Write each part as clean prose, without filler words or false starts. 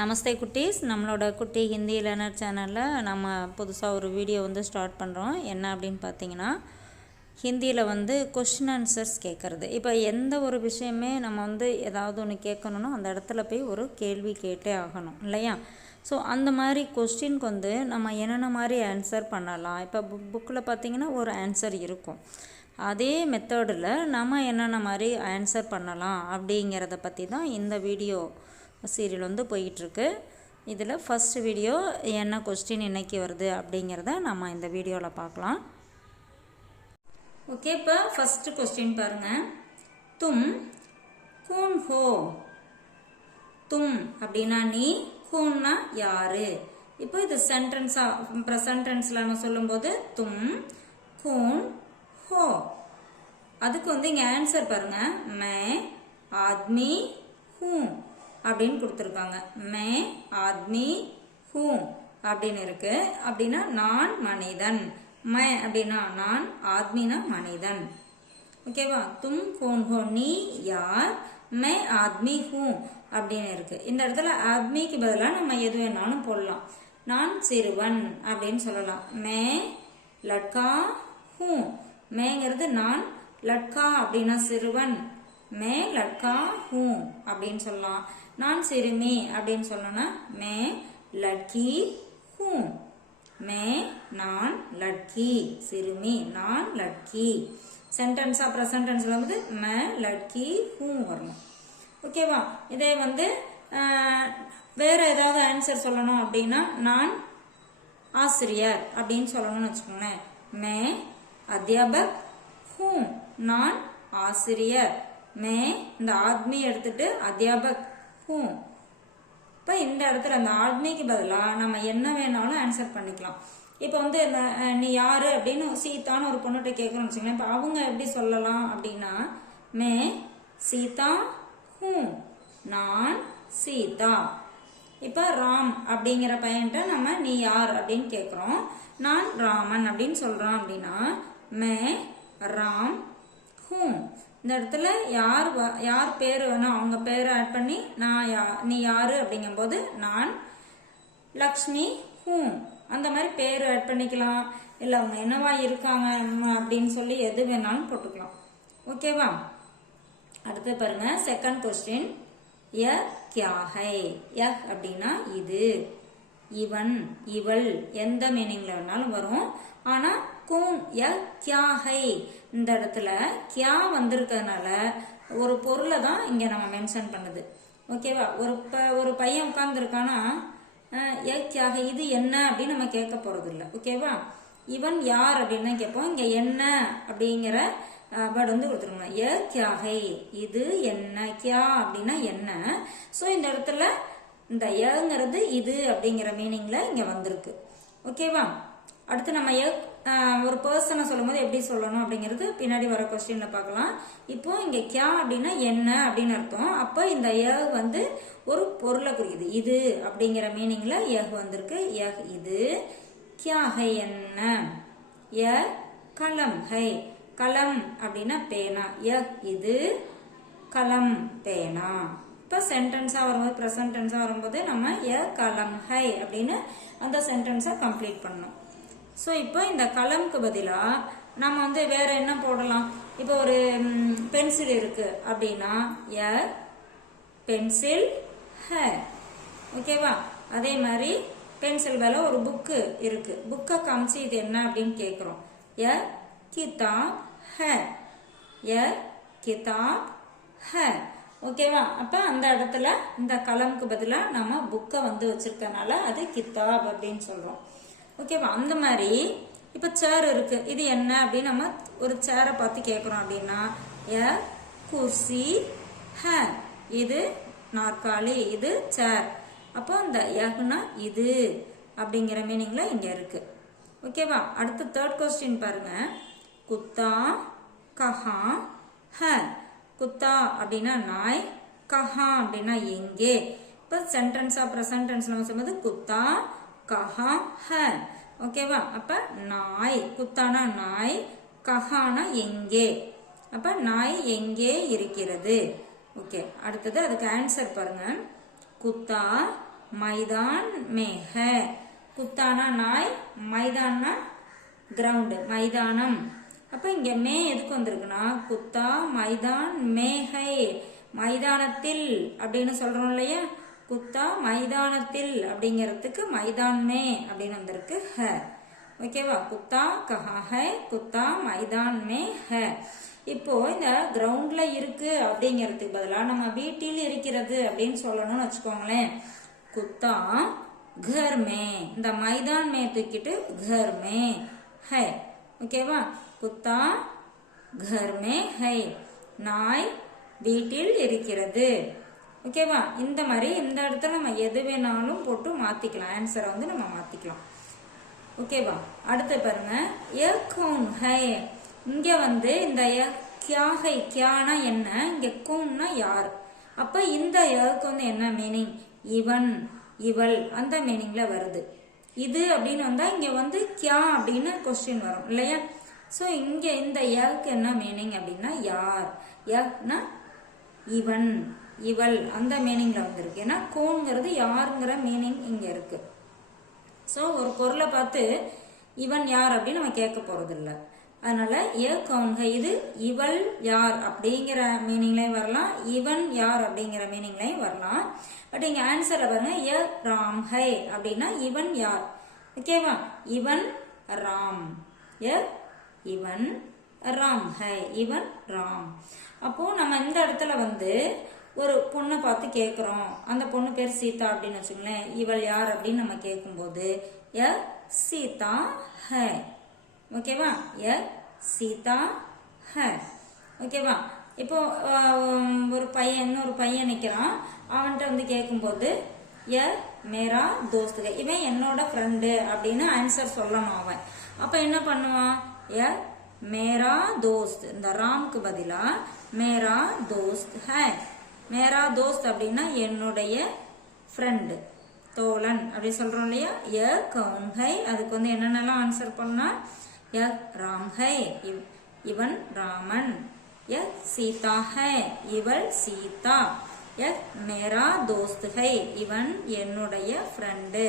நமஸ்தே குட்டீஸ், நம்மளோட குட்டி ஹிந்தி லேர்னர் சேனலில் நம்ம புதுசாக ஒரு வீடியோ ஸ்டார்ட் பண்ணுறோம். என்ன அப்படின்னு பார்த்தீங்கன்னா, ஹிந்தியில் கொஷின் ஆன்சர்ஸ் கேட்குறது. இப்போ எந்த ஒரு விஷயமே நம்ம ஏதாவது ஒன்று கேட்கணுன்னா அந்த இடத்துல போய் ஒரு கேள்வி கேட்டே ஆகணும் இல்லையா? ஸோ அந்த மாதிரி கொஸ்டினுக்கு நம்ம என்னென்ன மாதிரி ஆன்சர் பண்ணலாம். இப்போ புக்கில் பார்த்திங்கன்னா ஒரு ஆன்சர் இருக்கும். அதே மெத்தடில் நம்ம என்னென்ன மாதிரி ஆன்சர் பண்ணலாம் அப்படிங்கிறத பற்றி தான் இந்த வீடியோ சீரியல் போயிட்டுருக்கு. இதில் ஃபஸ்ட் வீடியோ என்ன கொஸ்டின் இன்னைக்கு வருது அப்படிங்கிறத நம்ம இந்த வீடியோவில் பார்க்கலாம். ஓகே, இப்போ ஃபஸ்ட்டு கொஸ்டின் பாருங்கள். தும் கூன் ஹோ. தும் அப்படின்னா நீ, கூன்னா யாரு. இப்போ இது சென்டென்ஸாக ப்ரெசன்ட் டென்ஸில் நம்ம சொல்லும்போது தும் கூன் ஹோ. அதுக்கு இங்கே ஆன்சர் பாருங்கள். மே ஆத்மி ஹூ அப்படின்னு கொடுத்துருக்காங்க. மே ஆத்மி ஹூ அப்படின்னு இருக்கு. அப்படின்னா நான் மனிதன். மே அப்படின்னா நான், ஆத்மினா மனிதன். ஓகேவா? தும் கோன் ஹோ நீ யார், மே ஆத்மி ஹூ அப்படின்னு இருக்கு. இந்த இடத்துல ஆத்மிக்கு பதிலாக நம்ம எது வேணாலும் போடலாம். நான் சிறுவன் அப்படின்னு சொல்லலாம். மே லட்கா ஹூ. மேங்கிறது நான், லட்கா அப்படின்னா சிறுவன். மே லட்கா ஹூ அப்படின்னு சொல்லலாம். நான் சிறுமி அப்படின்னு சொல்லணும்னா மே லட்கி ஹூ. மே நான், லட்கி சிறுமி, நான் லட்கி. சென்டென்ஸா ப்ரெசன்ட் டென்ஸ்ல மே லட்கி ஹூ வரணும். ஓகேவா? இதே வேற ஏதாவது ஆன்சர் சொல்லணும் அப்படின்னா நான் ஆசிரியர் அப்படின்னு சொல்லணும்னு வச்சுக்கோங்களேன். மே அத்தியாபக் ஹூ. நான் ஆசிரியர். மே இந்த ஆத்மி எடுத்துட்டு அத்தியாபக் ஹூ. இப்போ இந்த இடத்துல அந்த ஆத்மிக்கு பதிலாக நம்ம என்ன வேணாலும் ஆன்சர் பண்ணிக்கலாம். இப்போ நீ யாரு அப்படின்னு சீதான்னு ஒரு பொண்ணுகிட்ட கேட்கணும்னு வச்சுக்கோங்களேன். இப்போ அவங்க எப்படி சொல்லலாம் அப்படின்னா மே சீதா ஹூ. நான் சீதா. இப்போ ராம் அப்படிங்கிற பையன்ட்ட நம்ம நீ யார் அப்படின்னு கேட்குறோம். நான் ராமன் அப்படின்னு சொல்றோம் அப்படின்னா மே ராம் ஹூ. இந்த இடத்துல யார் பேர் வேணும் அவங்க பேரை ஆட் பண்ணி நீ யாரு அப்படிங்கும்போது நான் லக்ஷ்மி ஹூ அந்த மாதிரி பேர் ஆட் பண்ணிக்கலாம். இல்லை அவங்க என்னவா இருக்காங்க அப்படின்னு சொல்லி எது வேணாலும் போட்டுக்கலாம். ஓகேவா? அடுத்து பாருங்க செகண்ட் கொஸ்டின். ய கியா ஹை. ய அப்படின்னா இது, இவன், இவள் எந்த மீனிங்ல வேணாலும் வரும். ஆனா கூன் ய கியா ஹை இந்த இடத்துல கியா வந்திருக்கிறதுனால ஒரு பொருளை தான் இங்க நம்ம மென்ஷன் பண்ணுது. ஓகேவா? ஒரு பையன் உட்கார்ந்துருக்கானா ய கியா ஹை இது என்ன அப்படின்னு நம்ம கேட்க போறது இல்லை. ஓகேவா? இவன் யார் அப்படின்னு தான் கேட்போம். இங்க என்ன அப்படிங்கிற வேர்டு கொடுத்துருங்க. ய கியா ஹை இது என்ன. கியா அப்படின்னா என்ன. ஸோ இந்த இடத்துல இந்த யங்கிறது இது அப்படிங்கிற மீனிங்ல இங்க வந்திருக்கு. ஓகேவா? அடுத்து நம்ம ஒரு பர்சனை சொல்லும் போது எப்படி சொல்லணும் அப்படிங்கிறது பின்னாடி வர கொஸ்டின்ல பார்க்கலாம். இப்போ இங்க கியா அப்படின்னா என்ன அப்படின்னு அர்த்தம். அப்போ இந்த ய ஒரு பொருளை குறிக்குது. இது அப்படிங்கிற மீனிங்ல ய வந்திருக்கு. ய இது. கியா ஹை என்ன. ய கலம் ஹை. கலம் அப்படின்னா பேனா. ய இது கலம் பேனா. இப்போ சென்டென்ஸா வரும்போது ப்ரெசன்ட் டென்ஸா வரும்போது நம்ம ய கலம் ஹை அப்படின்னு அந்த சென்டென்ஸை கம்ப்ளீட் பண்ணணும். ஸோ இப்போ இந்த கலம்க்கு பதிலாக நம்ம வேற என்ன போடலாம். இப்போ ஒரு பென்சில் இருக்கு அப்படின்னா ய பென்சில் ஹை. ஓகேவா? அதே மாதிரி பென்சில் மேல ஒரு புக்கு இருக்கு. புக்கை காமிச்சு இது என்ன அப்படின்னு கேட்குறோம். ய கிதாப் ஹை. ய கிதாப் ஹை. ஓகேவா? அப்ப அந்த இடத்துல இந்த கலம்க்கு பதிலாக நம்ம புக்கை வச்சிருக்கனால அது கிதாப் அப்படின்னு சொல்றோம். ஓகேவா? அந்த மாதிரி இப்ப சேர் இருக்கு. இது என்ன அப்படின்னு நம்ம ஒரு சேரை பார்த்து கேட்கிறோம் அப்படின்னா ய குர்சி ஹை. இது நாற்காலி, இது சேர். அப்போ இந்த யகுனா இது அப்படிங்கிற மீனிங்ல இங்க இருக்கு. ஓகேவா? அடுத்து தேர்ட் கொஸ்டின் பாருங்க. குத்தா கஹா ஹை. குத்தா அப்படின்னா நாய், கஹா அப்படின்னா எங்கே. இப்ப சென்டென்ஸா ப்ரெசன்ட் டென்ஸ்ல நம்ம சொல்லும்போது குத்தா கஹா ஹை. ஓகேவா? அப்ப நாய், குத்தானா நாய், கஹானா எங்கே. அப்ப நாய் எங்கே இருக்கிறது. ஓகே, அடுத்தது அதுக்கு ஆன்சர் பாருங்க. குத்தா मैदान में है कुत्ताना नाय मैदाना கிரவுண்ட் மைதானம் அப்ப இங்க மே எதுக்கு வந்திருக்குன்னா குத்தா மைதான் மேஹை மைதானத்தில் அப்படின்னு சொல்றோம் இல்லையா குத்தா மைதானத்தில் அப்படிங்கிறதுக்கு மைதான் மே அப்படின்னு வந்திருக்கு ஹ ஓகேவா குத்தா கஹா ஹை குத்தா மைதான் மே ஹ இப்போ இந்த கிரவுண்ட்ல இருக்கு அப்படிங்கிறதுக்கு பதிலா நம்ம வீட்டில் இருக்கிறது அப்படின்னு சொல்லணும்னு வச்சுக்கோங்களேன் குத்தா घर में இந்த மைதான் மே தூக்கிட்டு घर में है ஓகேவா குத்தா घर में है நாய் வீட்டில் இருக்கிறது ஓகேவா இந்த மாதிரி இந்த இடத்துல நம்ம எது வேணாலும் போட்டு மாத்திக்கலாம் ஆன்சரை வந்து நம்ம மாத்திக்கலாம் ஓகேவா அடுத்து பாருங்க ये कौन है இங்க வந்து இந்த क्या है क्याனா என்ன இங்க कौनனா யார் அப்ப இந்த யக்கு வந்து என்ன மீனிங் இவன் இவள் அந்த மீனிங்ல வருது இது அப்படின்னு வந்தா இங்க வந்து கியா அப்படின்னு क्वेश्चन வரும் இல்லையா சோ இங்க இந்த யக்கு என்ன மீனிங் அப்படின்னா யார் யக்னா இவன் இவள் அந்த மீனிங்ல வந்திருக்கு ஏன்னா கோன்ங்கிறது யாருங்கிற மீனிங் இங்க இருக்கு சோ ஒரு பொருளை பார்த்து இவன் யார் அப்படின்னு நம்ம கேட்க போறது இல்ல அதனால ஏ கவுன்க இது இவள் யார் அப்படிங்கிற மீனிங்லயும் வரலாம் இவன் யார் அப்படிங்கிற மீனிங்லயும் வரலாம் பட் இங்க ஆன்சர் பாருங்க ஏ ராம் ஹை அப்படின்னா இவன் யார் ஓகேவா இவன் ராம் ஏ இவன் ராம் ஹை இவன் ராம் அப்போ நம்ம இந்த இடத்துல வந்து ஒரு பொண்ணை பார்த்து கேட்கிறோம் அந்த பொண்ணு பேர் சீதா அப்படின்னு வச்சுங்களேன் இவள் யார் அப்படின்னு நம்ம கேட்கும்போது ஏ சீதா ஹை ஓகேவா ஏ சீதா ஹை ஓகேவா இப்போ ஒரு பையன் இன்னொரு பையன் நிக்கிறான் அவன்கிட்ட வந்து கேட்கும்போது ஏ மேரா தோஸ்துக இவன் என்னோட ஃப்ரெண்டு அப்படின்னு ஆன்சர் சொல்லணும் அவன் அப்ப என்ன பண்ணுவான் ஏ மேரா தோஸ்த் இந்த ராம்க்கு பதிலா மேரா தோஸ்த் ஹை மேரா தோஸ்த் அப்படின்னா என்னுடைய ஃப்ரெண்டு தோழன் அப்படி சொல்றோம் இல்லையா ஏ கவுன் ஹை அதுக்கு வந்து என்னென்னலாம் ஆன்சர் பண்ணா ஏ ராம் ஹை இவன் ராமன் ஏ சீதா ஹை இவள் சீதா ஏ மேரா தோஸ்த் ஹை இவன் என்னுடைய ஃப்ரெண்டு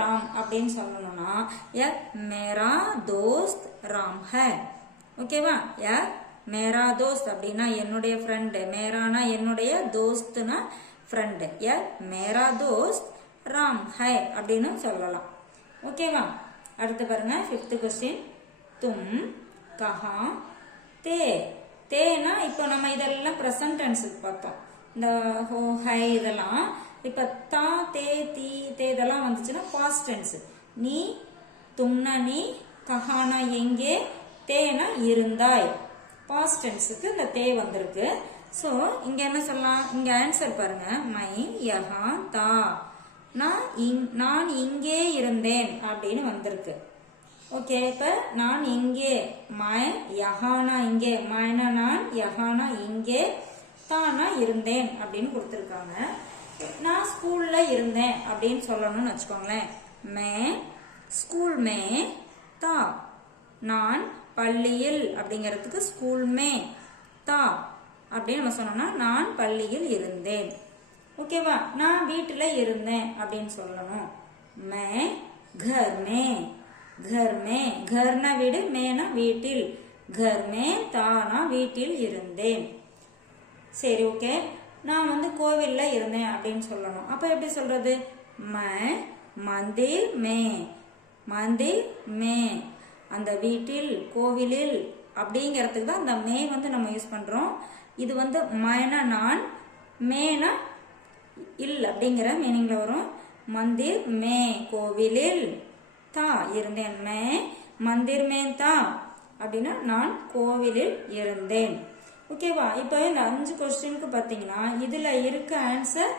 ராம் அப்படின்னு சொல்லணும்னா ஏ மேரா தோஸ்த் ராம் ஹை ஓகேவா ஏ மேரா தோஸ்த் அப்படின்னா என்னுடைய ஃப்ரெண்டு மேரானா என்னுடைய தோஸ்த்னா ஃப்ரெண்டு ஏ மேரா தோஸ்த் ராம் ஹை அப்படின்னு சொல்லலாம் ஓகேவா அடுத்து பாருங்க 5th क्वेश्चन தும் கஹா தே தேனா இப்போ நம்ம இதெல்லாம் பிரசன்ட் டென்ஸ்க்கு பார்த்தோம் இந்த ஹோ ஹை இதெல்லாம் இப்ப தா தே தி தே இதெல்லாம் வந்துச்சுன்னா பாஸ்ட் டென்ஸ் நீ தும்னா நீ கஹானா எங்கே தேனா இருந்தாய் பாஸ்ட் டென்ஸுக்கு இந்த தே வந்திருக்கு சோ இங்க என்ன சொல்லலாம் இங்க ஆன்சர் பாருங்க மை யஹா தா நான் இங்கே இருந்தேன் அப்படின்னு வந்திருக்கு ஓகே இப்ப நான் இங்கே மை யஹானா இங்கே மைனா நான் யஹானா இங்கே தானா இருந்தேன் அப்படின்னு கொடுத்துருக்காங்க நான் ஸ்கூல்ல இருந்தேன் அப்படின்னு சொல்லணும்னு வச்சுக்கோங்களேன் மே ஸ்கூல் மே தா நான் பள்ளியில் அப்படிங்கிறதுக்கு ஸ்கூல் மே தா அப்படின்னு நம்ம சொன்னோம்னா நான் பள்ளியில் இருந்தேன் ஓகேவா நான் வீட்டுல இருந்தேன் அப்படின்னு சொல்லணும் மே घर में घरனா வீடு மேனா வீட்டில் घर में தானா வீட்டில் இருந்தேன் சரி ஓகே நான் வந்து கோவில்ல இருந்தேன் அப்படின்னு சொல்லணும் அப்ப எப்படி சொல்றது मैं मंदिर में அந்த வீட்டில் கோவிலில் அப்படிங்கிறதுக்கு தான் அந்த மே வந்து நம்ம யூஸ் பண்றோம் இது வந்து மைனா நான் மேனா இல் அப்படிங்கிற மீனிங்ல வரும் மந்திர் மே கோவிலில் தா இருந்தேன் மே மந்திர் மே தா அப்படின்னா நான் கோவிலில் இருந்தேன் ஓகேவா இப்போ இந்த 5 क्वेश्चनக்கு பாத்தீங்கன்னா இதுல இருக்க ஆன்சர்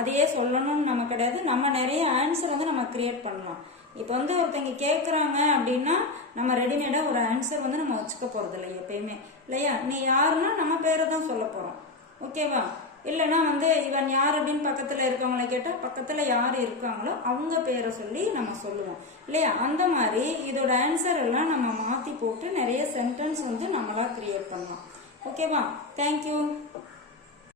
அதையே சொல்லணும்னு நம்ம கிடையாது நம்ம நிறைய ஆன்சர் வந்து நம்ம கிரியேட் பண்ணலாம் இப்போ வந்து ஒருத்தங்க கேட்குறாங்க அப்படின்னா நம்ம ரெடிமேடா ஒரு ஆன்சர் வந்து நம்ம வச்சுக்க போறது இல்லை எப்பயுமே இல்லையா நீ யாருன்னா நம்ம பேரை தான் சொல்ல போறோம் ஓகேவா இல்லைன்னா வந்து இவன் யார் அப்படின்னு பக்கத்துல இருக்கவங்கள கேட்டா பக்கத்துல யாரு இருக்காங்களோ அவங்க பேரை சொல்லி நம்ம சொல்லுவோம் இல்லையா அந்த மாதிரி இதோட ஆன்சர் எல்லாம் நம்ம மாத்தி போட்டு நிறைய சென்டென்ஸ் வந்து நம்மளா கிரியேட் பண்ணலாம் ஓகேவா தேங்க்யூ